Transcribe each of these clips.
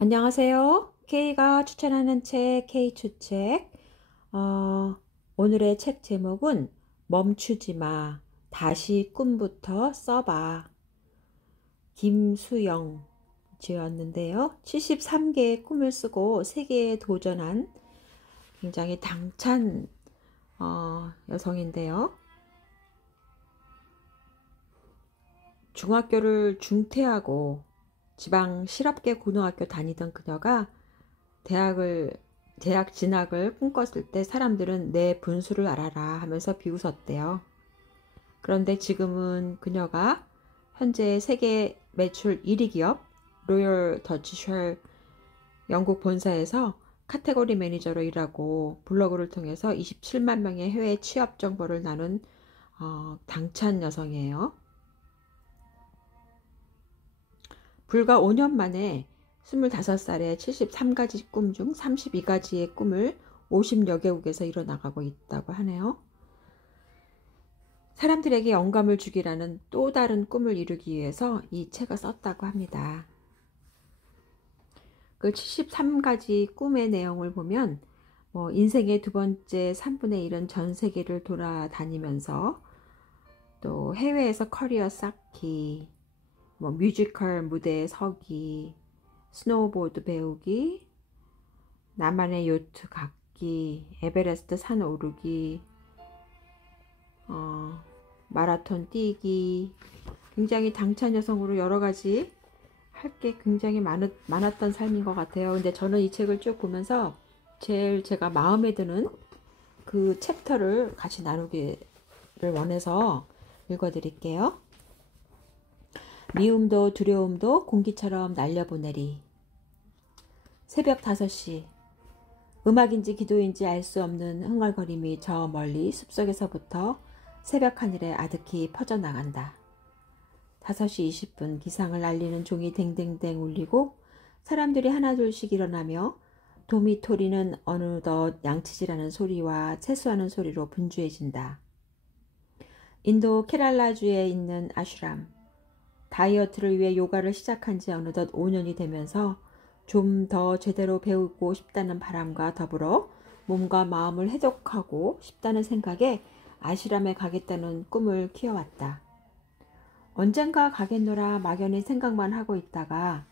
안녕하세요. K가 추천하는 책, K추책. 오늘의 책 제목은 멈추지 마. 다시 꿈부터 써봐. 김수영 지었는데요. 73개의 꿈을 쓰고 세계에 도전한 굉장히 당찬 여성인데요. 중학교를 중퇴하고 지방 실업계 고등학교 다니던 그녀가 대학 진학을 꿈꿨을 때 사람들은 내 분수를 알아라 하면서 비웃었대요. 그런데 지금은 그녀가 현재 세계 매출 1위 기업 로열 더치셔 영국 본사에서 카테고리 매니저로 일하고 블로그를 통해서 27만 명의 해외 취업 정보를 나눈 당찬 여성이에요. 불과 5년 만에 25살에 73가지 꿈 중 32가지의 꿈을 50여 개국에서 이뤄나가고 있다고 하네요. 사람들에게 영감을 주기라는 또 다른 꿈을 이루기 위해서 이 책을 썼다고 합니다. 그 73가지 꿈의 내용을 보면 인생의 두 번째 3분의 1은 전 세계를 돌아다니면서 또 해외에서 커리어 쌓기, 뮤지컬 무대에 서기, 스노우보드 배우기, 나만의 요트 갖기, 에베레스트 산 오르기, 마라톤 뛰기, 굉장히 당찬 여성으로 여러 가지 할 게 굉장히 많았던 삶인 것 같아요. 근데 저는 이 책을 쭉 보면서 제일 제가 마음에 드는 그 챕터를 같이 나누기를 원해서 읽어드릴게요. 미움도 두려움도 공기처럼 날려보내리. 새벽 5시. 음악인지 기도인지 알 수 없는 흥얼거림이 저 멀리 숲속에서부터 새벽 하늘에 아득히 퍼져나간다. 5시 20분 기상을 알리는 종이 댕댕댕 울리고 사람들이 하나둘씩 일어나며 도미토리는 어느덧 양치질하는 소리와 세수하는 소리로 분주해진다. 인도 케랄라주에 있는 아슈람. 다이어트를 위해 요가를 시작한 지 어느덧 5년이 되면서 좀 더 제대로 배우고 싶다는 바람과 더불어 몸과 마음을 해독하고 싶다는 생각에 아슈람에 가겠다는 꿈을 키워왔다. 언젠가 가겠노라 막연히 생각만 하고 있다가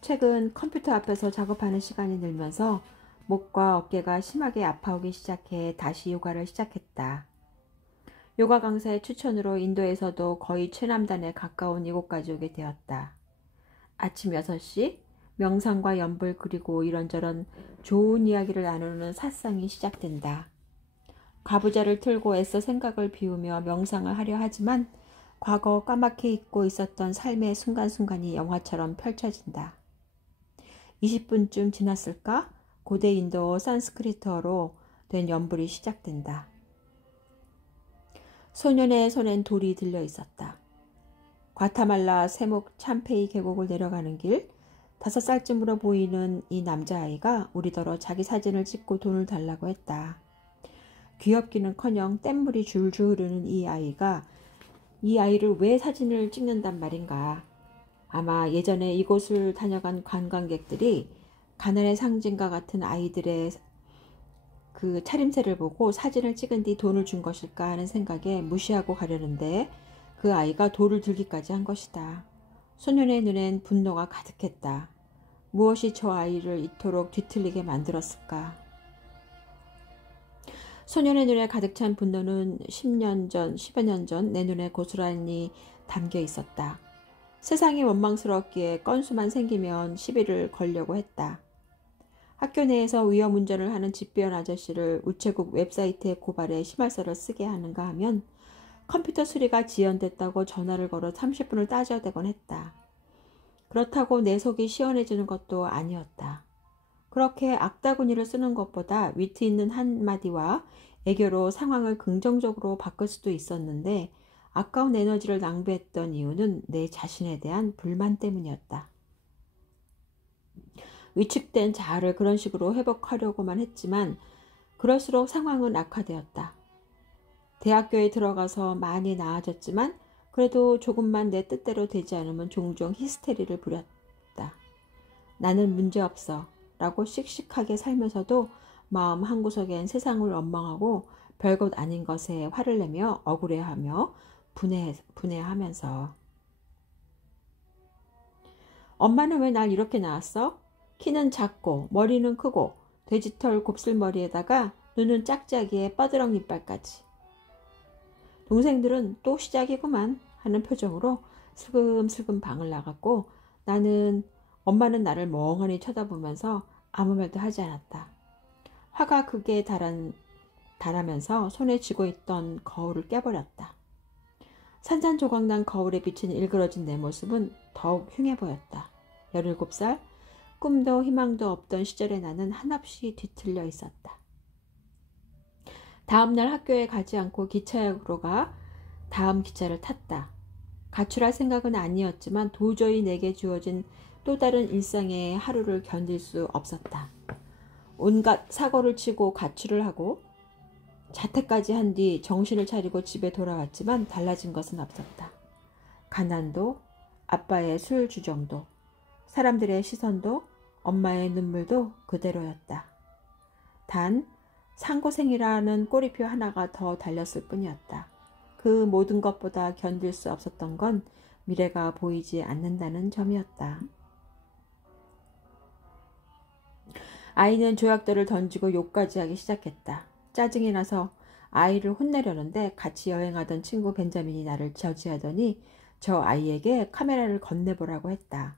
최근 컴퓨터 앞에서 작업하는 시간이 늘면서 목과 어깨가 심하게 아파오기 시작해 다시 요가를 시작했다. 요가 강사의 추천으로 인도에서도 거의 최남단에 가까운 이곳까지 오게 되었다. 아침 6시 명상과 연불 그리고 이런저런 좋은 이야기를 나누는 사상이 시작된다. 가부좌를 틀고 애써 생각을 비우며 명상을 하려 하지만 과거 까맣게 잊고 있었던 삶의 순간순간이 영화처럼 펼쳐진다. 20분쯤 지났을까? 고대 인도 산스크리트어로 된 연불이 시작된다. 소년의 손엔 돌이 들려 있었다. 과타말라 세목 참페이 계곡을 내려가는 길, 5살쯤으로 보이는 이 남자아이가 우리더러 자기 사진을 찍고 돈을 달라고 했다. 귀엽기는커녕 뗏물이 줄줄 흐르는 이 아이를 왜 사진을 찍는단 말인가. 아마 예전에 이곳을 다녀간 관광객들이 가난의 상징과 같은 아이들의 그 차림새를 보고 사진을 찍은 뒤 돈을 준 것일까 하는 생각에 무시하고 가려는데 그 아이가 돌을 들기까지 한 것이다. 소년의 눈엔 분노가 가득했다. 무엇이 저 아이를 이토록 뒤틀리게 만들었을까? 소년의 눈에 가득 찬 분노는 10여 년 전 내 눈에 고스란히 담겨 있었다. 세상이 원망스럽기에 건수만 생기면 시비를 걸려고 했다. 학교 내에서 위험운전을 하는 집배원 아저씨를 우체국 웹사이트에 고발해 심할서를 쓰게 하는가 하면 컴퓨터 수리가 지연됐다고 전화를 걸어 30분을 따져대곤 했다. 그렇다고 내 속이 시원해지는 것도 아니었다. 그렇게 악다구니를 쓰는 것보다 위트 있는 한마디와 애교로 상황을 긍정적으로 바꿀 수도 있었는데 아까운 에너지를 낭비했던 이유는 내 자신에 대한 불만 때문이었다. 위축된 자아를 그런 식으로 회복하려고만 했지만 그럴수록 상황은 악화되었다. 대학교에 들어가서 많이 나아졌지만 그래도 조금만 내 뜻대로 되지 않으면 종종 히스테리를 부렸다. 나는 문제없어 라고 씩씩하게 살면서도 마음 한구석엔 세상을 원망하고 별것 아닌 것에 화를 내며 억울해하며 분해하면서 엄마는 왜 날 이렇게 낳았어? 키는 작고 머리는 크고 돼지털 곱슬머리에다가 눈은 짝짝이에 뻐드렁 이빨까지. 동생들은 또 시작이구만 하는 표정으로 슬금슬금 방을 나갔고 엄마는 나를 멍하니 쳐다보면서 아무 말도 하지 않았다. 화가 극에 달하면서 손에 쥐고 있던 거울을 깨버렸다. 산산조각난 거울에 비친 일그러진 내 모습은 더욱 흉해 보였다. 17살, 꿈도 희망도 없던 시절에 나는 한없이 뒤틀려 있었다. 다음날 학교에 가지 않고 기차역으로 가 다음 기차를 탔다. 가출할 생각은 아니었지만 도저히 내게 주어진 또 다른 일상의 하루를 견딜 수 없었다. 온갖 사고를 치고 가출을 하고 자퇴까지 한 뒤 정신을 차리고 집에 돌아왔지만 달라진 것은 없었다. 가난도, 아빠의 술 주정도, 사람들의 시선도, 엄마의 눈물도 그대로였다. 단 상고생이라는 꼬리표 하나가 더 달렸을 뿐이었다. 그 모든 것보다 견딜 수 없었던 건 미래가 보이지 않는다는 점이었다. 아이는 조약돌을 던지고 욕까지 하기 시작했다. 짜증이 나서 아이를 혼내려는데 같이 여행하던 친구 벤자민이 나를 저지하더니 저 아이에게 카메라를 건네보라고 했다.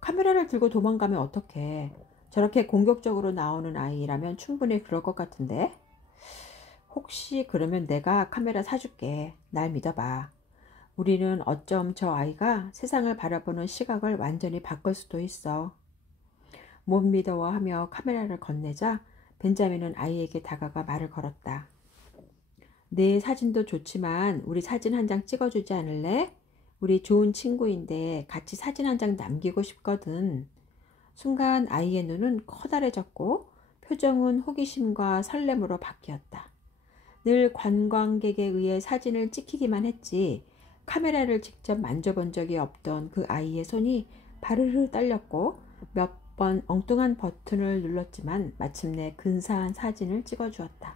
카메라를 들고 도망가면 어떡해. 저렇게 공격적으로 나오는 아이라면 충분히 그럴 것 같은데. 혹시 그러면 내가 카메라 사줄게. 날 믿어봐. 우리는 어쩜 저 아이가 세상을 바라보는 시각을 완전히 바꿀 수도 있어. 못 믿어하며 카메라를 건네자 벤자민은 아이에게 다가가 말을 걸었다. 내 사진도 좋지만 우리 사진 한 장 찍어주지 않을래? 우리 좋은 친구인데 같이 사진 한 장 남기고 싶거든. 순간 아이의 눈은 커다래졌고 표정은 호기심과 설렘으로 바뀌었다. 늘 관광객에 의해 사진을 찍히기만 했지 카메라를 직접 만져본 적이 없던 그 아이의 손이 바르르 떨렸고 몇 번 엉뚱한 버튼을 눌렀지만 마침내 근사한 사진을 찍어주었다.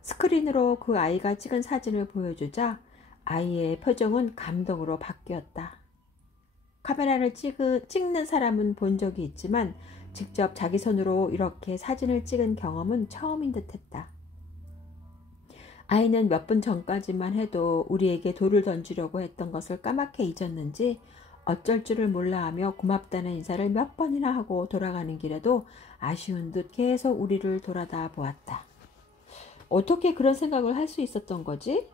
스크린으로 그 아이가 찍은 사진을 보여주자 아이의 표정은 감동으로 바뀌었다. 카메라를 찍는 사람은 본 적이 있지만 직접 자기 손으로 이렇게 사진을 찍은 경험은 처음인 듯했다. 아이는 몇 분 전까지만 해도 우리에게 돌을 던지려고 했던 것을 까맣게 잊었는지 어쩔 줄을 몰라 하며 고맙다는 인사를 몇 번이나 하고 돌아가는 길에도 아쉬운 듯 계속 우리를 돌아다 보았다. 어떻게 그런 생각을 할 수 있었던 거지?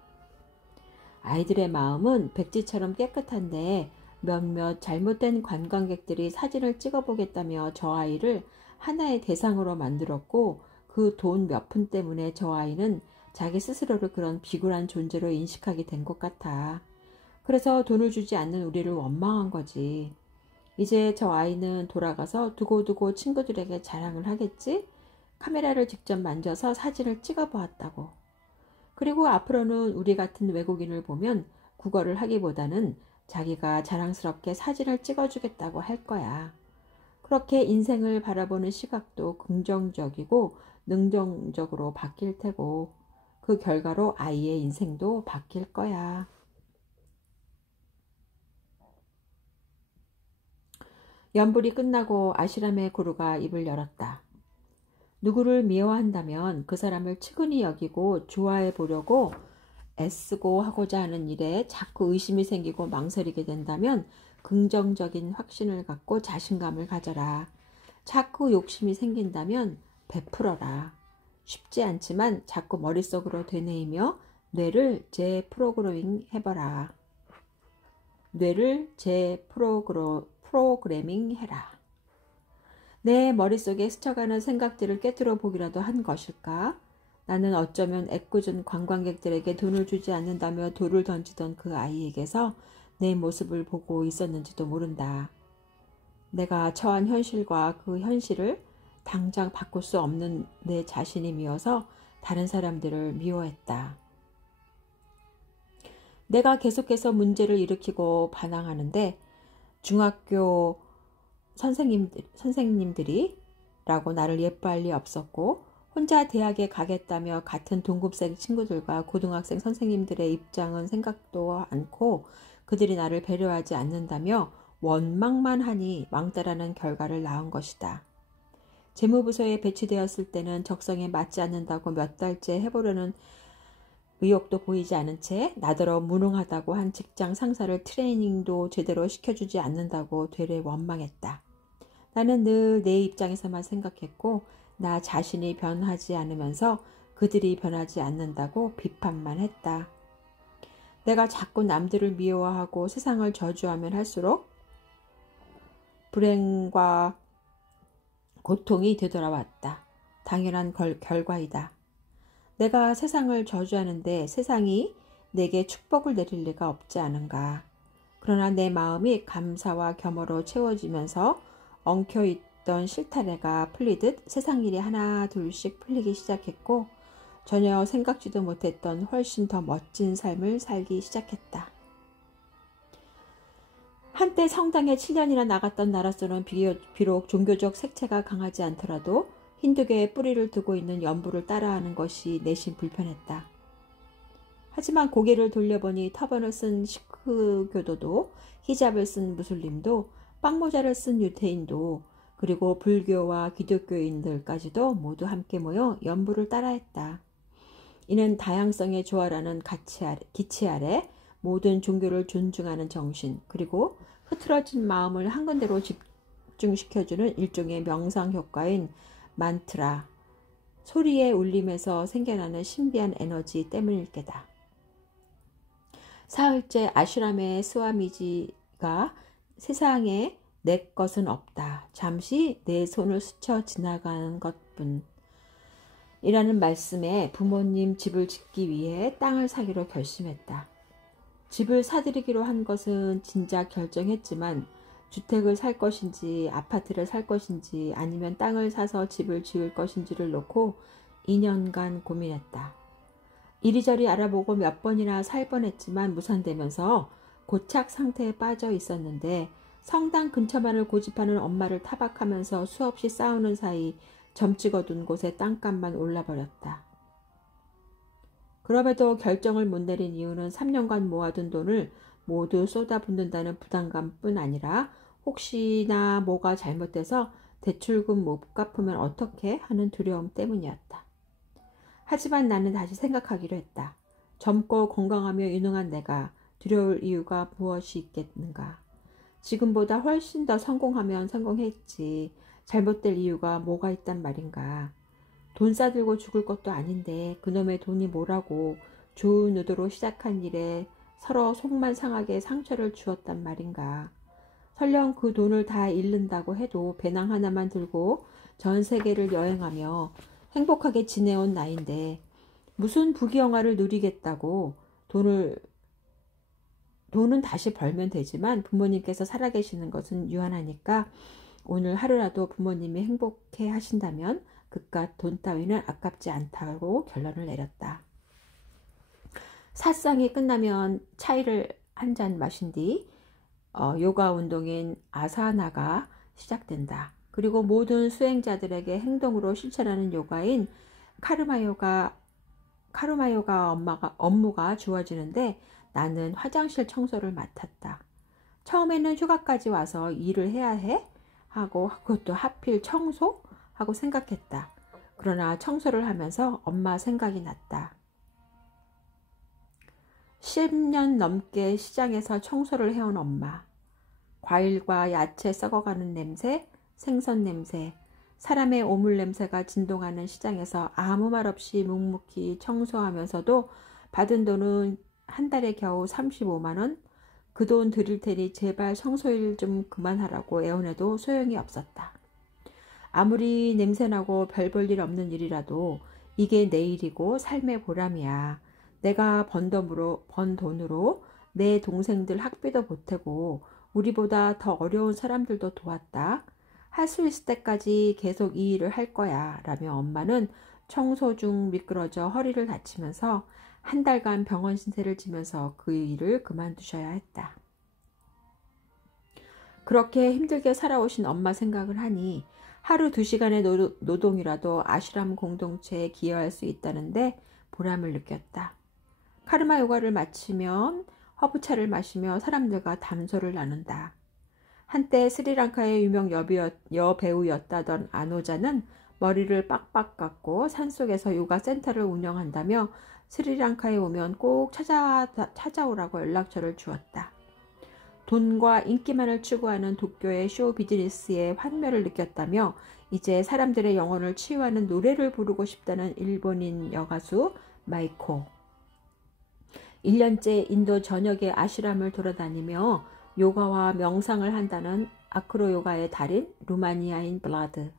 아이들의 마음은 백지처럼 깨끗한데 몇몇 잘못된 관광객들이 사진을 찍어보겠다며 저 아이를 하나의 대상으로 만들었고 그 돈 몇 푼 때문에 저 아이는 자기 스스로를 그런 비굴한 존재로 인식하게 된 것 같아. 그래서 돈을 주지 않는 우리를 원망한 거지. 이제 저 아이는 돌아가서 두고두고 친구들에게 자랑을 하겠지? 카메라를 직접 만져서 사진을 찍어보았다고. 그리고 앞으로는 우리 같은 외국인을 보면 국어를 하기보다는 자기가 자랑스럽게 사진을 찍어주겠다고 할 거야. 그렇게 인생을 바라보는 시각도 긍정적이고 능동적으로 바뀔 테고 그 결과로 아이의 인생도 바뀔 거야. 연불이 끝나고 아시람의 구루가 입을 열었다. 누구를 미워한다면 그 사람을 측은히 여기고 좋아해 보려고 애쓰고 하고자 하는 일에 자꾸 의심이 생기고 망설이게 된다면 긍정적인 확신을 갖고 자신감을 가져라. 자꾸 욕심이 생긴다면 베풀어라. 쉽지 않지만 자꾸 머릿속으로 되뇌이며 뇌를 재프로그래밍 해봐라. 뇌를 재프로그래밍 해라. 내 머릿속에 스쳐가는 생각들을 깨뜨려 보기라도 한 것일까? 나는 어쩌면 애꿎은 관광객들에게 돈을 주지 않는다며 돌을 던지던 그 아이에게서 내 모습을 보고 있었는지도 모른다. 내가 처한 현실과 그 현실을 당장 바꿀 수 없는 내 자신이 미워서 다른 사람들을 미워했다. 내가 계속해서 문제를 일으키고 반항하는데 중학교 선생님들이 라고 나를 예뻐할 리 없었고 혼자 대학에 가겠다며 같은 동급생 친구들과 고등학생 선생님들의 입장은 생각도 않고 그들이 나를 배려하지 않는다며 원망만 하니 왕따라는 결과를 낳은 것이다. 재무부서에 배치되었을 때는 적성에 맞지 않는다고 몇 달째 해보려는 의욕도 보이지 않은 채 나더러 무능하다고 한 직장 상사를 트레이닝도 제대로 시켜주지 않는다고 되레 원망했다. 나는 늘 내 입장에서만 생각했고 나 자신이 변하지 않으면서 그들이 변하지 않는다고 비판만 했다. 내가 자꾸 남들을 미워하고 세상을 저주하면 할수록 불행과 고통이 되돌아왔다. 당연한 결과이다. 내가 세상을 저주하는데 세상이 내게 축복을 내릴 리가 없지 않은가. 그러나 내 마음이 감사와 겸허로 채워지면서 엉켜있던 실타래가 풀리듯 세상 일이 하나 둘씩 풀리기 시작했고 전혀 생각지도 못했던 훨씬 더 멋진 삶을 살기 시작했다. 한때 성당에 7년이나 나갔던 나로서는 비록 종교적 색채가 강하지 않더라도 힌두교에 뿌리를 두고 있는 연부를 따라하는 것이 내심 불편했다. 하지만 고개를 돌려보니 터번을 쓴 시크교도도 히잡을 쓴 무슬림도 빵모자를 쓴 유태인도 그리고 불교와 기독교인들까지도 모두 함께 모여 연부를 따라했다. 이는 다양성의 조화라는 기치 아래 모든 종교를 존중하는 정신 그리고 흐트러진 마음을 한 군데로 집중시켜주는 일종의 명상 효과인 만트라, 소리의 울림에서 생겨나는 신비한 에너지 때문일 게다. 사흘째 아슈람의 스와미지가 세상에 내 것은 없다. 잠시 내 손을 스쳐 지나가는 것뿐. 이라는 말씀에 부모님 집을 짓기 위해 땅을 사기로 결심했다. 집을 사드리기로 한 것은 진작 결정했지만 주택을 살 것인지 아파트를 살 것인지 아니면 땅을 사서 집을 지을 것인지를 놓고 2년간 고민했다. 이리저리 알아보고 몇 번이나 살 뻔했지만 무산되면서 고착 상태에 빠져 있었는데 성당 근처만을 고집하는 엄마를 타박하면서 수없이 싸우는 사이 점 찍어둔 곳에 땅값만 올라버렸다. 그럼에도 결정을 못 내린 이유는 3년간 모아둔 돈을 모두 쏟아붓는다는 부담감뿐 아니라 혹시나 뭐가 잘못돼서 대출금 못 갚으면 어떻게 하는 두려움 때문이었다. 하지만 나는 다시 생각하기로 했다. 젊고 건강하며 유능한 내가 두려울 이유가 무엇이 있겠는가. 지금보다 훨씬 더 성공하면 성공했지. 잘못될 이유가 뭐가 있단 말인가. 돈 싸들고 죽을 것도 아닌데 그놈의 돈이 뭐라고 좋은 의도로 시작한 일에 서로 속만 상하게 상처를 주었단 말인가. 설령 그 돈을 다 잃는다고 해도 배낭 하나만 들고 전 세계를 여행하며 행복하게 지내온 나인데 무슨 부귀영화를 누리겠다고 돈은 다시 벌면 되지만 부모님께서 살아계시는 것은 유한하니까 오늘 하루라도 부모님이 행복해 하신다면 그깟 돈 따위는 아깝지 않다고 결론을 내렸다. 사상이 끝나면 차이를 한 잔 마신 뒤 요가 운동인 아사나가 시작된다. 그리고 모든 수행자들에게 행동으로 실천하는 요가인 카르마요가 업무가 주어지는데 나는 화장실 청소를 맡았다. 처음에는 휴가까지 와서 일을 해야 해? 하고 그것도 하필 청소? 하고 생각했다. 그러나 청소를 하면서 엄마 생각이 났다. 10년 넘게 시장에서 청소를 해온 엄마. 과일과 야채 썩어가는 냄새, 생선 냄새, 사람의 오물 냄새가 진동하는 시장에서 아무 말 없이 묵묵히 청소하면서도 받은 돈은 한 달에 겨우 35만 원? 그 돈 드릴 테니 제발 청소일 좀 그만하라고 애원해도 소용이 없었다. 아무리 냄새나고 별 볼 일 없는 일이라도 이게 내 일이고 삶의 보람이야. 내가 번 돈으로 내 동생들 학비도 보태고 우리보다 더 어려운 사람들도 도왔다. 할 수 있을 때까지 계속 이 일을 할 거야. 라며 엄마는 청소 중 미끄러져 허리를 다치면서 한 달간 병원 신세를 지면서 그 일을 그만두셔야 했다. 그렇게 힘들게 살아오신 엄마 생각을 하니 하루 2시간의 노동이라도 아슈람 공동체에 기여할 수 있다는데 보람을 느꼈다. 카르마 요가를 마치면 허브차를 마시며 사람들과 담소를 나눈다. 한때 스리랑카의 유명 여배우였다던 아노자는 머리를 빡빡 깎고 산속에서 요가 센터를 운영한다며 스리랑카에 오면 꼭 찾아오라고 연락처를 주었다. 돈과 인기만을 추구하는 도쿄의 쇼 비즈니스에 환멸을 느꼈다며 이제 사람들의 영혼을 치유하는 노래를 부르고 싶다는 일본인 여가수 마이코. 1년째 인도 전역의 아슈람을 돌아다니며 요가와 명상을 한다는 아크로 요가의 달인 루마니아인 블라드.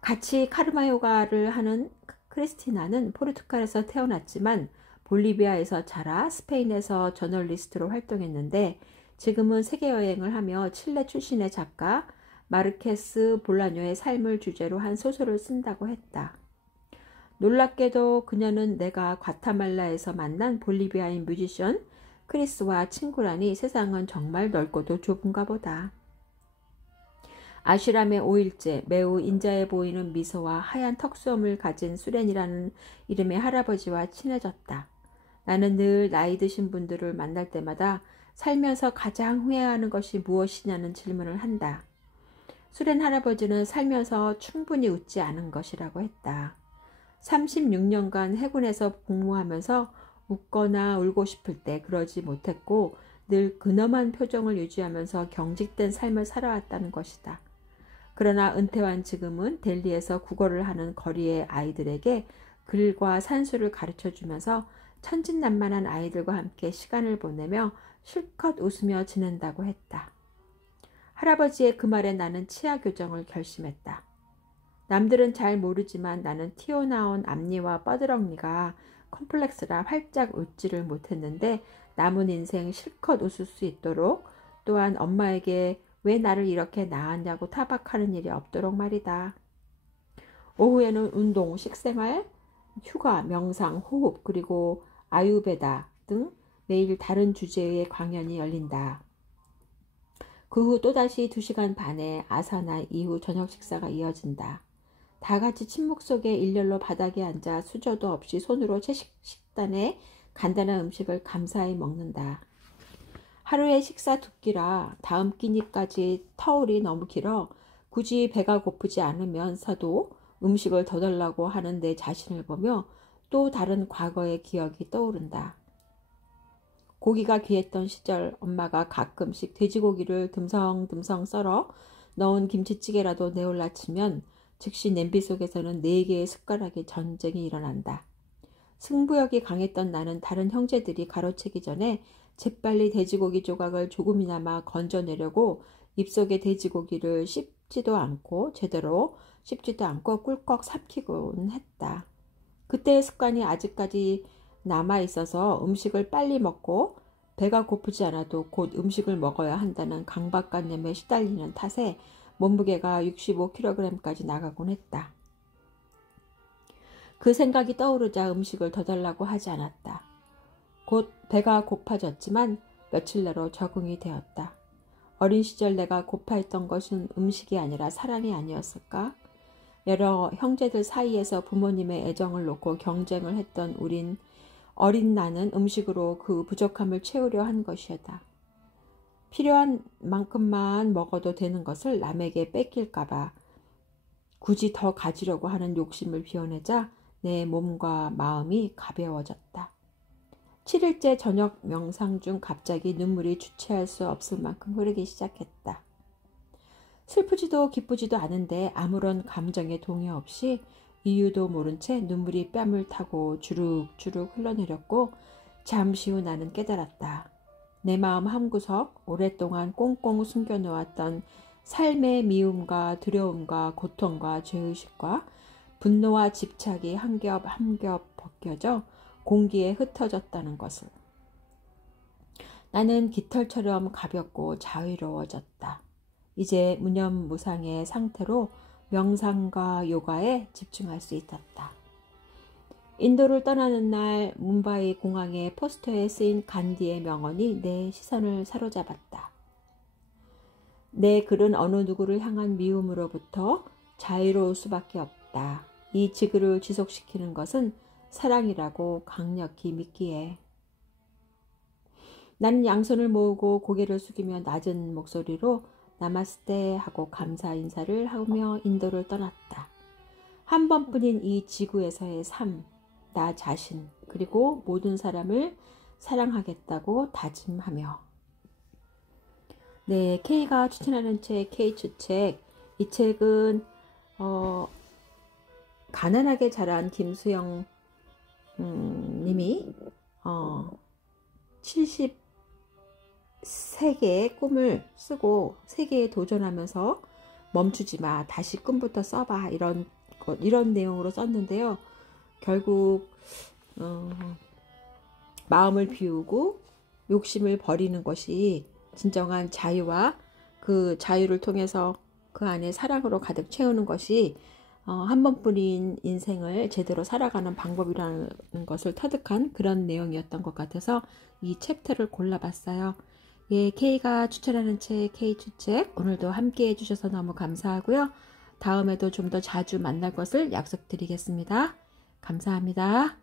같이 카르마 요가를 하는 크리스티나는 포르투갈에서 태어났지만 볼리비아에서 자라 스페인에서 저널리스트로 활동했는데 지금은 세계 여행을 하며 칠레 출신의 작가 마르케스 볼라뇨의 삶을 주제로 한 소설을 쓴다고 했다. 놀랍게도 그녀는 내가 과타말라에서 만난 볼리비아인 뮤지션 크리스와 친구라니 세상은 정말 넓고도 좁은가 보다. 아슈람의 5일째 매우 인자해 보이는 미소와 하얀 턱수염을 가진 수렌이라는 이름의 할아버지와 친해졌다. 나는 늘 나이 드신 분들을 만날 때마다 살면서 가장 후회하는 것이 무엇이냐는 질문을 한다. 수렌 할아버지는 살면서 충분히 웃지 않은 것이라고 했다. 36년간 해군에서 복무하면서 웃거나 울고 싶을 때 그러지 못했고 늘 근엄한 표정을 유지하면서 경직된 삶을 살아왔다는 것이다. 그러나 은퇴한 지금은 델리에서 국어를 하는 거리의 아이들에게 글과 산수를 가르쳐주면서 천진난만한 아이들과 함께 시간을 보내며 실컷 웃으며 지낸다고 했다. 할아버지의 그 말에 나는 치아 교정을 결심했다. 남들은 잘 모르지만 나는 튀어나온 앞니와 뻐드렁니가 컴플렉스라 활짝 웃지를 못했는데 남은 인생 실컷 웃을 수 있도록 또한 엄마에게 왜 나를 이렇게 낳았냐고 타박하는 일이 없도록 말이다. 오후에는 운동, 식생활, 휴가, 명상, 호흡 그리고 아유베다 등 매일 다른 주제의 강연이 열린다. 그 후 또다시 2시간 반의 아사나 이후 저녁 식사가 이어진다. 다 같이 침묵 속에 일렬로 바닥에 앉아 수저도 없이 손으로 식단에 간단한 음식을 감사히 먹는다. 하루의 식사 두 끼라 다음 끼니까지 터울이 너무 길어 굳이 배가 고프지 않으면서도 음식을 더 달라고 하는 내 자신을 보며 또 다른 과거의 기억이 떠오른다. 고기가 귀했던 시절 엄마가 가끔씩 돼지고기를 듬성듬성 썰어 넣은 김치찌개라도 내올라치면 즉시 냄비 속에서는 4개의 숟가락의 전쟁이 일어난다. 승부욕이 강했던 나는 다른 형제들이 가로채기 전에 재빨리 돼지고기 조각을 조금이나마 건져내려고 입속에 돼지고기를 제대로 씹지도 않고 꿀꺽 삼키곤 했다. 그때의 습관이 아직까지 남아있어서 음식을 빨리 먹고 배가 고프지 않아도 곧 음식을 먹어야 한다는 강박관념에 시달리는 탓에 몸무게가 65kg까지 나가곤 했다. 그 생각이 떠오르자 음식을 더 달라고 하지 않았다. 곧 배가 고파졌지만 며칠 내로 적응이 되었다. 어린 시절 내가 고파했던 것은 음식이 아니라 사람이 아니었을까? 여러 형제들 사이에서 부모님의 애정을 놓고 경쟁을 했던 어린 나는 음식으로 그 부족함을 채우려 한 것이었다. 필요한 만큼만 먹어도 되는 것을 남에게 뺏길까봐 굳이 더 가지려고 하는 욕심을 비워내자 내 몸과 마음이 가벼워졌다. 7일째 저녁 명상 중 갑자기 눈물이 주체할 수 없을 만큼 흐르기 시작했다. 슬프지도 기쁘지도 않은데 아무런 감정의 동요 없이 이유도 모른 채 눈물이 뺨을 타고 주룩주룩 흘러내렸고 잠시 후 나는 깨달았다. 내 마음 한구석 오랫동안 꽁꽁 숨겨놓았던 삶의 미움과 두려움과 고통과 죄의식과 분노와 집착이 한 겹 한 겹 벗겨져 공기에 흩어졌다는 것을. 나는 깃털처럼 가볍고 자유로워졌다. 이제 무념무상의 상태로 명상과 요가에 집중할 수 있었다. 인도를 떠나는 날 뭄바이 공항의 포스터에 쓰인 간디의 명언이 내 시선을 사로잡았다. 내 글은 어느 누구를 향한 미움으로부터 자유로울 수밖에 없다. 이 지글을 지속시키는 것은 사랑이라고 강력히 믿기에. 나는 양손을 모으고 고개를 숙이며 낮은 목소리로 나마스테 하고 감사 인사를 하며 인도를 떠났다. 한 번뿐인 이 지구에서의 삶, 나 자신, 그리고 모든 사람을 사랑하겠다고 다짐하며. 네, K가 추천하는 책, K 추책. 이 책은 가난하게 자란 김수영 님이 73개의 꿈을 쓰고 세계에 도전하면서 멈추지 마, 다시 꿈부터 써봐, 이런 내용으로 썼는데요. 결국 마음을 비우고 욕심을 버리는 것이 진정한 자유와 그 자유를 통해서 그 안에 사랑으로 가득 채우는 것이 한 번뿐인 인생을 제대로 살아가는 방법이라는 것을 터득한 그런 내용이었던 것 같아서 이 챕터를 골라봤어요. 예, K가 추천하는 책, K추책, 오늘도 함께 해주셔서 너무 감사하고요. 다음에도 좀 더 자주 만날 것을 약속드리겠습니다. 감사합니다.